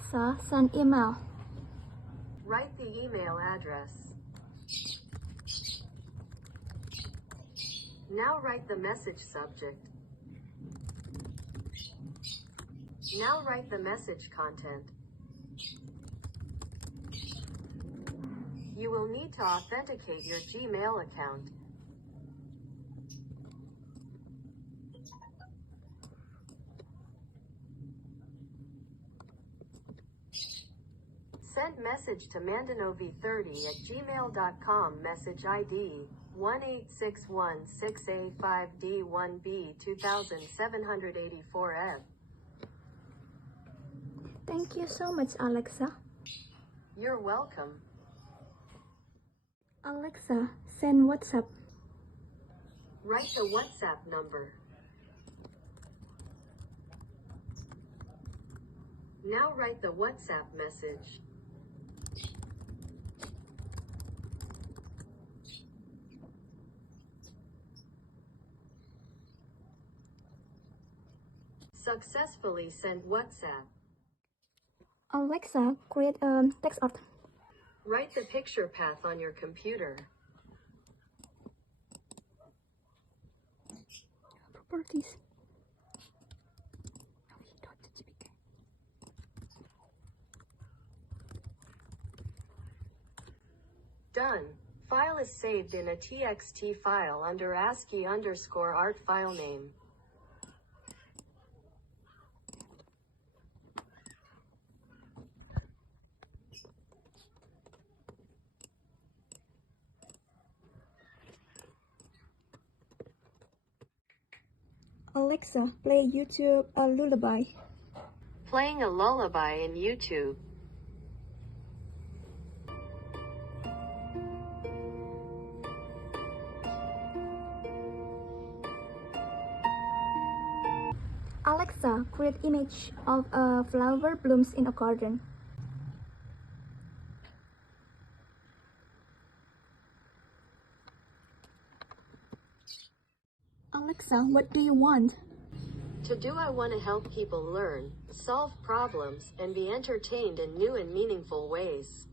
Alexa, send email. Write the email address. Now write the message subject. Now write the message content. You will need to authenticate your Gmail account. Send message to mandanovi30@gmail.com. Message ID 18616A5D1B 2784F. Thank you so much, Alexa. You're welcome. Alexa, send WhatsApp. Write the WhatsApp number. Now write the WhatsApp message. Successfully send WhatsApp. Alexa, create a text art. Write the picture path on your computer. Properties. Done. File is saved in a TXT file under ASCII_art file name. Alexa, play YouTube a lullaby. Playing a lullaby in YouTube. Alexa, create image of a flower blooms in a garden. Alexa, what do you want? I want to help people learn, solve problems, and be entertained in new and meaningful ways.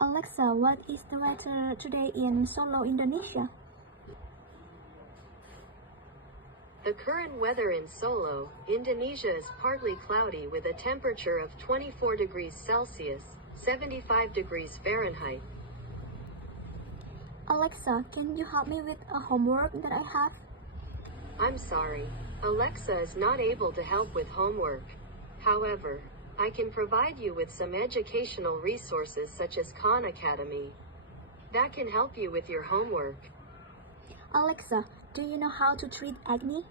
Alexa, what is the weather today in Solo, Indonesia? The current weather in Solo, Indonesia is partly cloudy with a temperature of 24 degrees Celsius, 75 degrees Fahrenheit. Alexa, can you help me with a homework that I have? I'm sorry, Alexa is not able to help with homework. However, I can provide you with some educational resources such as Khan Academy. That can help you with your homework. Alexa, do you know how to treat acne?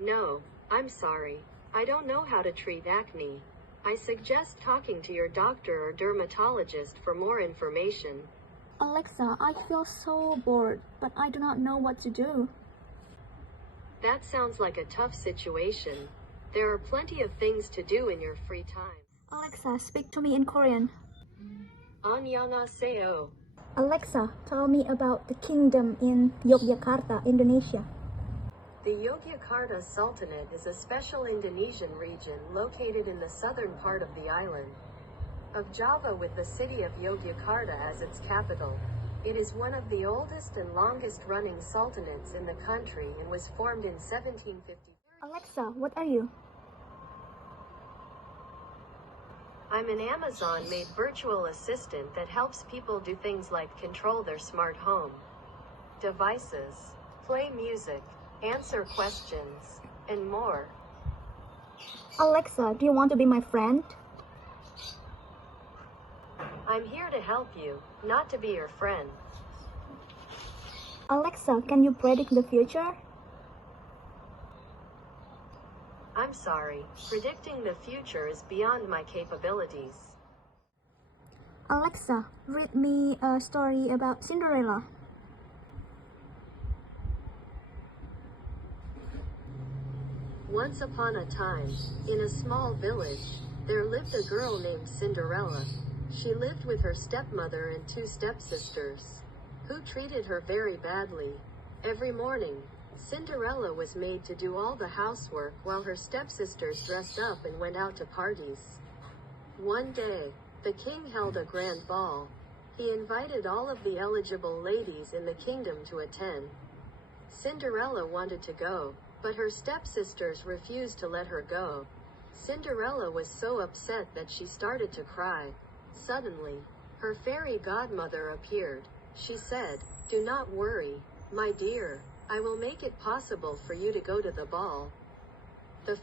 No, I'm sorry. I don't know how to treat acne. I suggest talking to your doctor or dermatologist for more information. Alexa, I feel so bored, but I do not know what to do. That sounds like a tough situation. There are plenty of things to do in your free time. Alexa, speak to me in Korean. Annyeonghaseyo. Alexa, tell me about the kingdom in Yogyakarta, Indonesia. The Yogyakarta Sultanate is a special Indonesian region located in the southern part of the island of Java with the city of Yogyakarta as its capital. It is one of the oldest and longest running sultanates in the country and was formed in 1750. Alexa, what are you? I'm an Amazon-made virtual assistant that helps people do things like control their smart home devices, play music, answer questions, and more. Alexa, do you want to be my friend? I'm here to help you, not to be your friend. Alexa, can you predict the future? I'm sorry, predicting the future is beyond my capabilities. Alexa, read me a story about Cinderella. Once upon a time, in a small village, there lived a girl named Cinderella. She lived with her stepmother and two stepsisters, who treated her very badly. Every morning, Cinderella was made to do all the housework while her stepsisters dressed up and went out to parties. One day, the king held a grand ball. He invited all of the eligible ladies in the kingdom to attend. Cinderella wanted to go, but her stepsisters refused to let her go. Cinderella was so upset that she started to cry. Suddenly, her fairy godmother appeared. She said, "Do not worry, my dear. I will make it possible for you to go to the ball." The